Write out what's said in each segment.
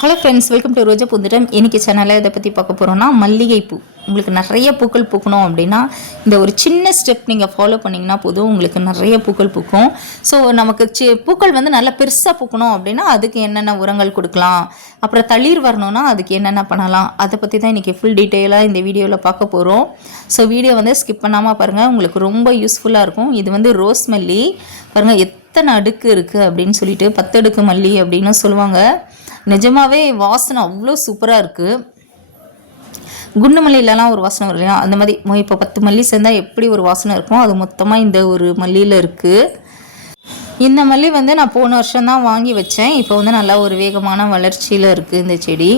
Hello friends welcome to Roja புந்திரம் இன்னைக்கு சேனலில் இதை பற்றி பார்க்க போகிறோன்னா மல்லிகைப்பூ. உங்களுக்கு நிறைய பூக்கள் பூக்கணும் அப்படின்னா இந்த ஒரு சின்ன ஸ்டெப் நீங்கள் ஃபாலோ பண்ணிங்கன்னா போதும் உங்களுக்கு நிறைய பூக்கள் பூக்கும். ஸோ நமக்கு சி பூக்கள் வந்து நல்லா பெருசாக பூக்கணும் அப்படின்னா அதுக்கு என்னென்ன உரங்கள் கொடுக்கலாம்? அப்புறம் தளிர் வரணும்னா அதுக்கு என்னென்ன பண்ணலாம்? அதை பற்றி தான் இன்றைக்கி ஃபுல் டீட்டெயிலாக இந்த வீடியோவில் பார்க்க போகிறோம் ஸோ வீடியோ வந்து ஸ்கிப் பண்ணாமல் பாருங்கள் உங்களுக்கு ரொம்ப யூஸ்ஃபுல்லாக இருக்கும். இது வந்து ரோஸ் மல்லி. பாருங்கள் எத்தனை அடுக்கு இருக்குது அப்படின்னு சொல்லிட்டு பத்து அடுக்கு மல்லி அப்படின்னு சொல்லுவாங்க. நிஜமாவே வாசனை அவ்வளோ சூப்பராக இருக்குது குண்டு மல்லியிலலாம் ஒரு வாசனை வரும் இல்லையா? அந்த மாதிரி இப்போ பத்து மல்லி சேர்ந்தால் எப்படி ஒரு வாசனை இருக்கும் அது மொத்தமாக இந்த ஒரு மல்லியில் இருக்குது இந்த மல்லி வந்து நான் போன வருஷம் தான் வாங்கி வச்சேன். இப்போ வந்து நல்லா ஒரு வேகமான வளர்ச்சியில் இருக்குது இந்த செடி.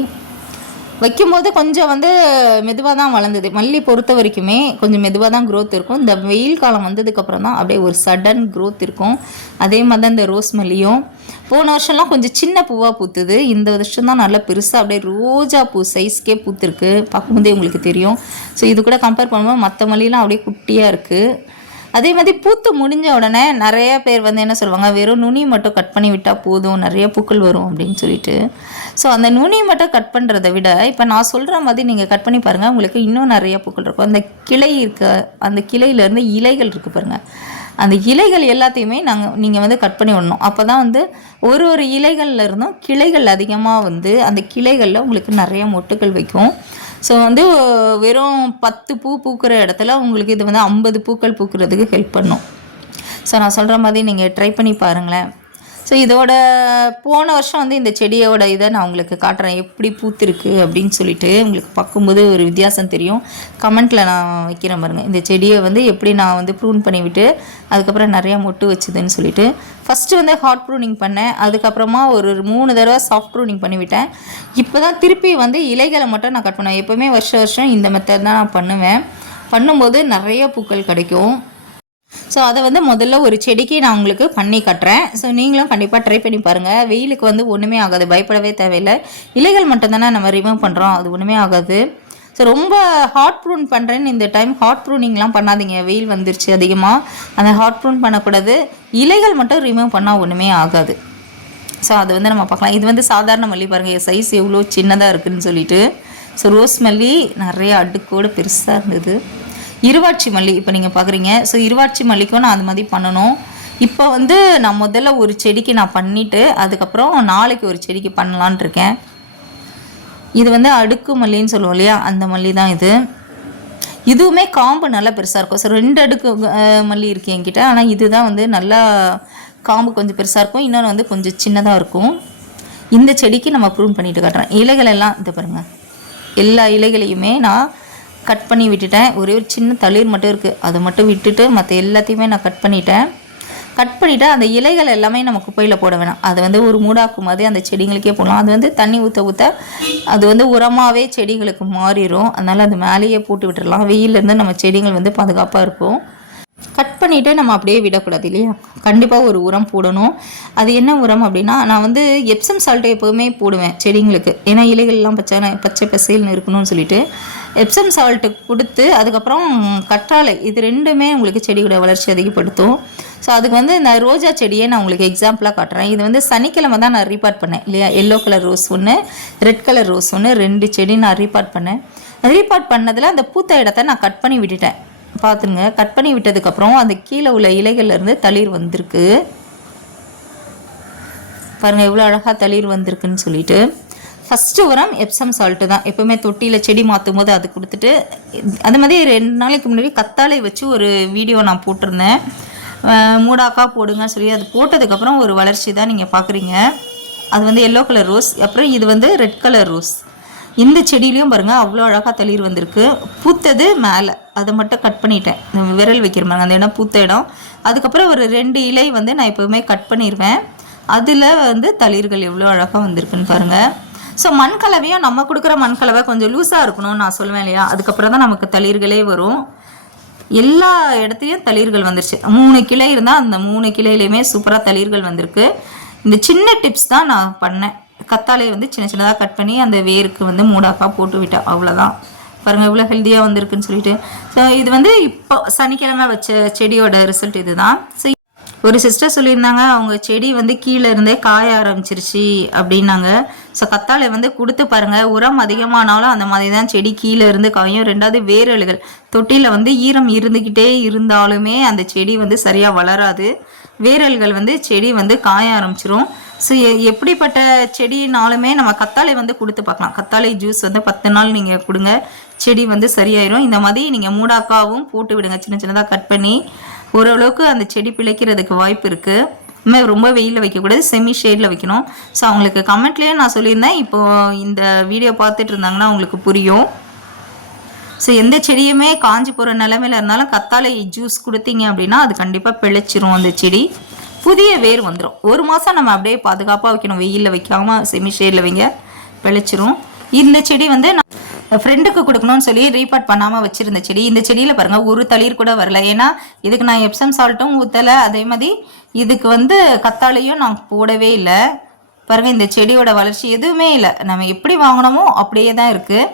வைக்கும்போது கொஞ்சம் வந்து மெதுவாக தான் வளர்ந்தது. மல்லி பொறுத்த வரைக்குமே கொஞ்சம் மெதுவாக தான் க்ரோத் இருக்கும். இந்த வெயில் காலம் வந்ததுக்கப்புறம் தான் அப்படியே ஒரு சடன் க்ரோத் இருக்கும். அதே மாதிரி தான் இந்த ரோஸ் மல்லியும் போன வருஷம்லாம் கொஞ்சம் சின்ன பூவாக பூத்துது. இந்த வருஷம் தான் நல்லா பெருசாக அப்படியே ரோஜா பூ சைஸ்க்கே பூத்துருக்கு. பார்க்கும்போதே உங்களுக்கு தெரியும். ஸோ இது கூட கம்பேர் பண்ணும்போது மற்ற மல்லிலாம் அப்படியே குட்டியாக இருக்குது அதே மாதிரி பூத்து முடிஞ்ச உடனே நிறைய பேர் வந்து என்ன சொல்லுவாங்க வெறும் நுனி மட்டும் கட் பண்ணி விட்டால் போதும் நிறைய பூக்கள் வரும் அப்படின்னு சொல்லிட்டு. ஸோ அந்த நுனி மட்டும் கட் பண்ணுறதை விட இப்போ நான் சொல்கிற மாதிரி நீங்கள் கட் பண்ணி பாருங்கள் உங்களுக்கு இன்னும் நிறைய பூக்கள் இருக்கும். அந்த கிளை இருக்க அந்த கிளையிலேருந்து இலைகள் இருக்குது பாருங்கள் அந்த இலைகள் எல்லாத்தையுமே நாங்கள் நீங்கள் வந்து கட் பண்ணி விடணும். அப்போ தான் வந்து ஒரு ஒரு இலைகள்ல இருந்தும் கிளைகள் அதிகமாக வந்து அந்த கிளைகளில் உங்களுக்கு நிறைய மொட்டுக்கள் வைக்கும். ஸோ வந்து வெறும் பத்து பூ பூக்கிற இடத்துல உங்களுக்கு இது வந்து ஐம்பது பூக்கள் பூக்கிறதுக்கு ஹெல்ப் பண்ணும். ஸோ நான் சொல்கிற மாதிரி நீங்கள் ட்ரை பண்ணி பாருங்களேன். ஸோ இதோட போன வருஷம் வந்து இந்த செடியோட இதை நான் உங்களுக்கு காட்டுறேன். எப்படி பூத்திருக்கு அப்படின்னு சொல்லிட்டு உங்களுக்கு பார்க்கும்போது ஒரு வித்தியாசம் தெரியும். கமெண்ட்டில் நான் வைக்கிறேன் பாருங்கள் இந்த செடியை வந்து எப்படி நான் வந்து ப்ரூன் பண்ணிவிட்டு அதுக்கப்புறம் நிறையா மொட்டு வச்சுதுன்னு சொல்லிட்டு. ஃபஸ்ட்டு வந்து ஹாட் ப்ரூனிங் பண்ணேன். அதுக்கப்புறமா ஒரு மூணு தடவை சாஃப்ட் ப்ரூனிங் பண்ணிவிட்டேன். இப்போ தான் திருப்பி வந்து இலைகளை மட்டும் நான் கட் பண்ணுவேன் எப்போவுமே வருஷம் வருஷம் இந்த மெத்தட் தான் நான் பண்ணுவேன். பண்ணும்போது நிறைய பூக்கள் கிடைக்கும். ஸோ அதை வந்து முதல்ல ஒரு செடிக்கு நான் உங்களுக்கு பண்ணி கட்டுறேன். ஸோ நீங்களும் கண்டிப்பாக ட்ரை பண்ணி பாருங்கள் வெயிலுக்கு வந்து ஒன்றுமே ஆகாது. பயப்படவே தேவையில்லை. இலைகள் மட்டும்தானே நம்ம ரிமூவ் பண்ணுறோம் அது ஒன்றுமே ஆகாது. ஸோ ரொம்ப ஹாட் ப்ரூன் பண்ணுறேன்னு இந்த டைம் ஹாட் ப்ரூனிங்லாம் பண்ணாதீங்க. வெயில் வந்துருச்சு அதிகமாக அந்த ஹாட் ப்ரூன் பண்ணக்கூடாது. இலைகள் மட்டும் ரிமூவ் பண்ணால் ஒன்றுமே ஆகாது. ஸோ அது வந்து நம்ம பார்க்கலாம். இது வந்து சாதாரண மல்லி பாருங்கள் சைஸ் எவ்வளோ சின்னதாக இருக்குதுன்னு சொல்லிட்டு. ஸோ ரோஸ் மல்லி நிறைய அடுக்கோடு பெருசாக இருந்தது. இருவாட்சி மல்லி இப்போ நீங்கள் பார்க்குறீங்க ஸோ இருவாட்சி மல்லிக்கும் நான் அது மாதிரி பண்ணணும். இப்போ வந்து நான் முதல்ல ஒரு செடிக்கு நான் பண்ணிவிட்டு அதுக்கப்புறம் நாளைக்கு ஒரு செடிக்கு பண்ணலான் இருக்கேன். இது வந்து அடுக்கு மல்லின்னு சொல்லுவோம் இல்லையா? அந்த மல்லி தான் இது. இதுவுமே காம்பு நல்லா பெருசாக இருக்கும். ஸோ ரெண்டு அடுக்கு மல்லி இருக்குது என்கிட்ட. ஆனால் இதுதான் வந்து நல்லா காம்பு கொஞ்சம் பெருசாக இருக்கும். இன்னொன்று வந்து கொஞ்சம் சின்னதாக இருக்கும். இந்த செடிக்கு நம்ம ப்ரூவ் பண்ணிட்டு காட்டுறேன். இலைகள் எல்லாம் பாருங்கள் எல்லா இலைகளையுமே நான் கட் பண்ணி விட்டுட்டேன். ஒரே ஒரு சின்ன தளிர் மட்டும் இருக்குது அதை மட்டும் விட்டுட்டு மற்ற எல்லாத்தையுமே நான் கட் பண்ணிட்டேன். கட் பண்ணிவிட்டு அந்த இலைகள் எல்லாமே நம்ம குப்பையில் போட வேணாம். அது வந்து ஒரு மூடாக்கும் மாதிரி அந்த செடிங்களுக்கே போடலாம். அது வந்து தண்ணி ஊற்ற ஊற்ற அது வந்து உரமாகவே செடிகளுக்கு மாறிடும் அதனால் அது மேலேயே போட்டு விட்டுடலாம் வெயிலேருந்து நம்ம செடிகள் வந்து பாதுகாப்பாக இருக்கும். கட் பண்ணிவிட்டு நம்ம அப்படியே விடக்கூடாது இல்லையா? கண்டிப்பாக ஒரு உரம் போடணும். அது என்ன உரம் அப்படின்னா நான் வந்து எப்சம் சால்ட்டை எப்போவுமே போடுவேன் செடிங்களுக்கு. ஏன்னா இலைகள்லாம் பச்சை பச்சை பசேல்னு இருக்கணும்னு சொல்லிட்டு. எப்சம் சால்ட்டு கொடுத்து அதுக்கப்புறம் கற்றாழை. இது ரெண்டுமே உங்களுக்கு செடியோட வளர்ச்சி அதிகப்படுத்தும். ஸோ அதுக்கு வந்து இந்த ரோஜா செடியை நான் உங்களுக்கு எக்ஸாம்பிளாக காட்டுறேன். இது வந்து சனிக்கிழமை தான் நான் ரீபார்ட் பண்ணேன் இல்லையா? எல்லோ கலர் ரோஸ் ஒன்று ரெட் கலர் ரோஸ் ஒன்று ரெண்டு செடி நான் ரீபார்ட் பண்ணேன். ரீபார்ட் பண்ணதில் அந்த பூத்த இடத்த நான் கட் பண்ணி விட்டுட்டேன். பார்த்துங்க கட் பண்ணி விட்டதுக்கப்புறம் அந்த கீழே உள்ள இலைகள்லேருந்து தளிர் வந்திருக்கு. பாருங்கள் எவ்வளோ அழகாக தளிர் வந்திருக்குன்னு சொல்லிட்டு. ஃபஸ்ட்டு உரம் எப்சம் சால்ட்டு தான். எப்போவுமே தொட்டியில் செடி மாற்றும் போது அது கொடுத்துட்டு அது மாதிரி ரெண்டு நாளைக்கு முன்னாடி கத்தாழை வச்சு ஒரு வீடியோ நான் போட்டிருந்தேன். மூடாக்கா போடுங்கன்னு சொல்லி அது போட்டதுக்கப்புறம் ஒரு வளர்ச்சி தான் நீங்கள் பார்க்குறீங்க அது வந்து எல்லோ கலர் ரோஸ் அப்புறம் இது வந்து ரெட் கலர் ரோஸ் இந்த செடியிலையும் பாருங்கள் அவ்வளோ அழகாக தளிர் வந்திருக்கு. பூத்தது மேலே. அதை மட்டும் கட் பண்ணிட்டேன். நம்ம விரல் வைக்கிற மாதிரி அந்த இடம் பூத்த இடம். அதுக்கப்புறம் ஒரு ரெண்டு இலை வந்து நான் எப்போவுமே கட் பண்ணிடுவேன் அதில் வந்து தளிர்கள் எவ்வளோ அழகாக வந்திருக்குன்னு பாருங்கள் ஸோ மண் கலவையும் நம்ம கொடுக்குற மண் கலவை கொஞ்சம் லூஸாக இருக்கணும்னு நான் சொல்லுவேன் இல்லையா? அதுக்கப்புறம் தான் நமக்கு தளிர்களே வரும். எல்லா இடத்துலையும் தளிர்கள் வந்துருச்சு. மூணு கிளை இருந்தால் அந்த மூணு கிளையிலையுமே சூப்பராக தளிர்கள் வந்திருக்கு. இந்த சின்ன டிப்ஸ் தான் நான் பண்ணேன். கத்தாழையை வந்து சின்ன சின்னதாக கட் பண்ணி அந்த வேருக்கு வந்து மூடாக்கா போட்டு விட்டேன். அவ்வளோதான் பாருங்கள் இவ்வளோ ஹெல்த்தியாக வந்திருக்குன்னு சொல்லிட்டு. ஸோ இது வந்து இப்போ சனிக்கிழமை வச்ச செடியோட ரிசல்ட் இதுதான். ஸோ ஒரு சிஸ்டர் சொல்லியிருந்தாங்க அவங்க செடி வந்து கீழே இருந்தே காய ஆரம்பிச்சிருச்சு அப்படின்னாங்க. ஸோ கத்தாழை வந்து கொடுத்து பாருங்கள் உரம் அதிகமானாலும் அந்த மாதிரி தான் செடி கீழே இருந்து காயும். ரெண்டாவது வேரழுகள் தொட்டியில் வந்து ஈரம் இருந்துக்கிட்டே இருந்தாலுமே அந்த செடி வந்து சரியாக வளராது. வேரல்கள் வந்து செடி வந்து காய ஆரம்பிச்சிரும். ஸோ எப்படிப்பட்ட செடினாலுமே நம்ம கத்தாழை வந்து கொடுத்து பார்க்கலாம். கத்தாழை ஜூஸ் வந்து பத்து நாள் நீங்கள் கொடுங்க. செடி வந்து சரியாயிரும். இந்த மாதிரி நீங்கள் மூடாக்காவும் போட்டு விடுங்க. சின்ன சின்னதாக கட் பண்ணி. ஓரளவுக்கு அந்த செடி பிழைக்கிறதுக்கு வாய்ப்பு இருக்குது இனிமேல் ரொம்ப வெயிலில் வைக்கக்கூடாது செமி ஷேடில் வைக்கணும். ஸோ அவங்களுக்கு கமெண்ட்லேயே நான் சொல்லியிருந்தேன். இப்போது இந்த வீடியோ பார்த்துட்டு இருந்தாங்கன்னா அவங்களுக்கு புரியும். ஸோ எந்த செடியுமே காஞ்சி போகிற நிலமையில இருந்தாலும் கத்தாழை ஜூஸ் கொடுத்தீங்க அப்படின்னா அது கண்டிப்பாக பிழைச்சிரும் அந்த செடி. புதிய வேர் வந்துடும் ஒரு மாதம் நம்ம அப்படியே பாதுகாப்பாக வைக்கணும். வெயிலில் வைக்காமல் செமி ஷேடில் வைங்க. பிழைச்சிரும். இந்த செடி வந்து ஃப்ரெண்டுக்கு கொடுக்கணும்னு சொல்லி ரீபாட் பண்ணாமல் வச்சுருந்த செடி. இந்த செடியில் பாருங்கள் ஒரு தளிர் கூட வரல. ஏன்னா இதுக்கு நான் எப்சம் சால்ட்டும் ஊற்றலை அதே மாதிரி இதுக்கு வந்து கத்தாழையும் நான் போடவே இல்லை. பாருங்கள் இந்த செடியோட வளர்ச்சி எதுவுமே இல்லை. நம்ம எப்படி வாங்கினோமோ அப்படியே தான் இருக்குது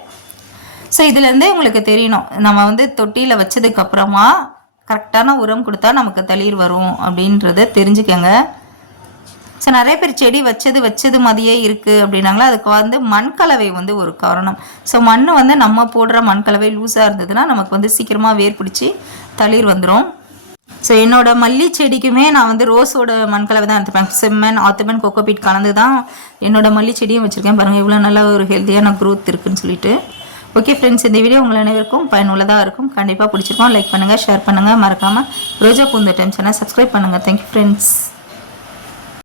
ஸோ இதுலேருந்தே உங்களுக்கு தெரியணும். நம்ம வந்து தொட்டியில் வச்சதுக்கப்புறமா கரெக்டான உரம் கொடுத்தா நமக்கு தளிர் வரும் அப்படின்றத தெரிஞ்சுக்கங்க. ஸோ நிறைய பேர் செடி வச்சது வச்சது மாதிரியே இருக்குது அப்படின்னாங்களா? அதுக்கு வந்து மண்கலவை வந்து ஒரு காரணம். ஸோ மண் வந்து நம்ம போடுற மண்கலவை லூஸாக இருந்ததுன்னா நமக்கு வந்து சீக்கிரமாக வேர் பிடிச்சி தளிர் வந்துடும் ஸோ என்னோடய மல்லி செடிக்குமே நான் வந்து ரோஸோட மண்கலவை தான் எடுத்துப்பேன். செம்மன் ஆத்துமன் கோகோபீட் கலந்து தான் என்னோட மல்லி செடியும் வச்சுருக்கேன். பாருங்கள் இவ்வளோ நல்லா ஒரு ஹெல்த்தியான க்ரோத் இருக்குதுன்னு சொல்லிட்டு. ஓகே ஃப்ரெண்ட்ஸ் இந்த வீடியோ உங்கள் அனைவருக்கும் பயனுள்ளதாக இருக்கும். கண்டிப்பாக பிடிச்சிருக்கோம்? லைக் பண்ணுங்கள் ஷேர் பண்ணுங்கள் மறக்காமல் ரோஜா பூந்த டைம் சேனல் சப்ஸ்கிரைப் பண்ணுங்கள் தேங்க்யூ ஃப்ரெண்ட்ஸ்